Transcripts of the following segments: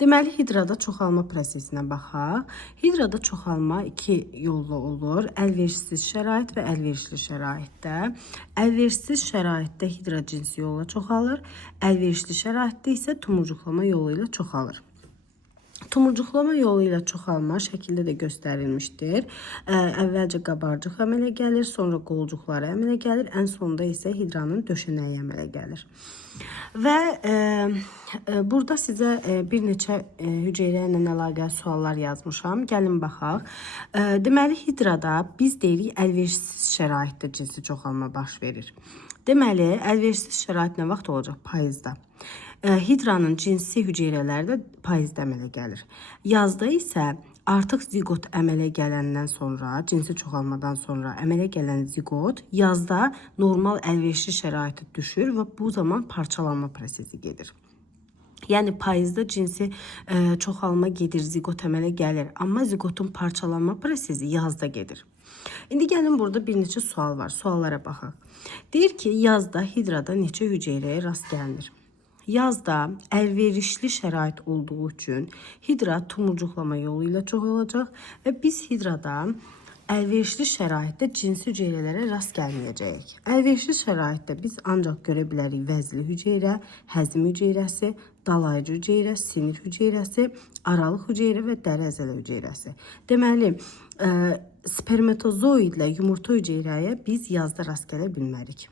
Deməli, hidrada çoxalma prosesinə baxaq. Hidrada çoxalma iki yolla olur. Əlverişsiz şərait və əlverişli şəraitdə. Əlverişsiz şəraitdə hidra cinsi yolla çoxalır. Əlverişli şəraitdə isə tumurcuqlama yolu ilə çoxalır. Tumurcuqlama yolu ilə çoxalma şəkildə də göstərilmişdir. Əvvəlcə qabarcıq əmələ gəlir, sonra qolcuqları əmələ gəlir, ən sonunda isə hidranın döşənəyi əmələ gəlir. Və burada sizə bir neçə hüceyrə ilə əlaqəli suallar yazmışam. Gəlin baxaq. Deməli, hidrada biz deyirik əlverişsiz şəraitdə cinsi çoxalma baş verir. Deməli, əlverişsiz şərait nə vaxt olacaq? Payızda. Hidranın cinsi hüceyrələri də payızda əmələ gəlir. Yazda isə artıq zigot əmələ gələndən sonra, cinsi çoxalmadan sonra əmələ gələn zigot yazda normal əlverişli şəraitə düşür və bu zaman parçalanma prosesi gedir. Yəni payızda cinsi çoxalma gedir, zigot əmələ gəlir, amma zigotun parçalanma prosesi yazda gedir. İndi gəlin burada bir neçə sual var. Suallara baxaq. Deyir ki, yazda hidrada neçə hüceyrəyə rast gəlinir? Yazda əlverişli şərait olduğu üçün hidra tumurcuqlama yolu ilə çoxalacaq və biz hidrada əlverişli şəraitdə cinsi hüceyrələrə rast gəlməyəcəyik. Əlverişli şəraitdə biz ancaq görə bilərik vəzli hüceyrə, həzm hüceyrəsi, dalayıcı hüceyrə, sinir hüceyrəsi, aralıq hüceyrə və dəri əzələ hüceyrəsi. Deməli, spermatozoid ilə yumurta hüceyrəyə biz yazda rast gələ bilmərik.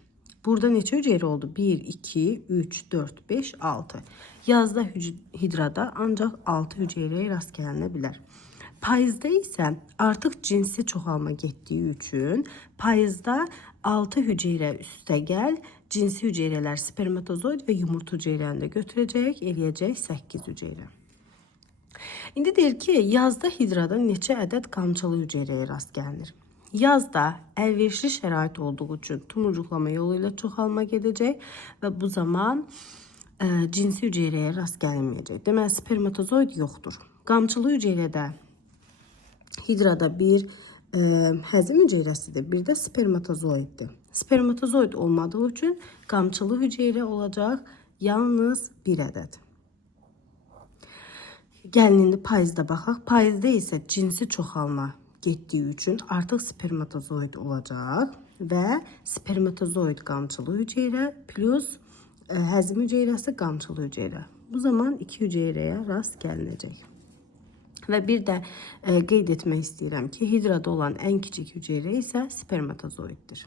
Burada neçə hüceyrə oldu? 1, 2, 3, 4, 5, 6. Yazda hidrada ancaq 6 hüceyrəyə rast gəlinə bilər. Payızda isə artıq cinsi çoxalma getdiyi üçün payızda 6 hüceyrə üstəgəl cinsi hüceyrələr spermatozoid və yumurta hüceyrəni də götürəcək, eləyəcək 8 hüceyrə. İndi deyir ki, yazda hidrada neçə ədəd qamçılı hüceyrəyə rast gəlinir? Yazda əlverişli şərait olduğu üçün tumurcuqlama yolu ilə çoxalma gedəcək və bu zaman cinsi hüceyrəyə rast gəlinməyəcək. Deməli, spermatozoid yoxdur. Qamçılı hüceyrədə hidrada bir həzm hüceyrəsidir, bir də spermatozoiddir. Spermatozoid olmadığı üçün qamçılı hüceyrə olacaq yalnız bir ədəd. Gəlin indi payızda baxaq. Payızda isə cinsi çoxalma getdiyi üçün artıq spermatozoid olacaq və spermatozoid qamçılı hüceyrə plus həzm hüceyrəsi qamçılı hüceyrə. Bu zaman iki hüceyrəyə rast gəlinəcək. Və bir də qeyd etmək istəyirəm ki, hidrada olan ən kiçik hüceyrə isə spermatozoiddir.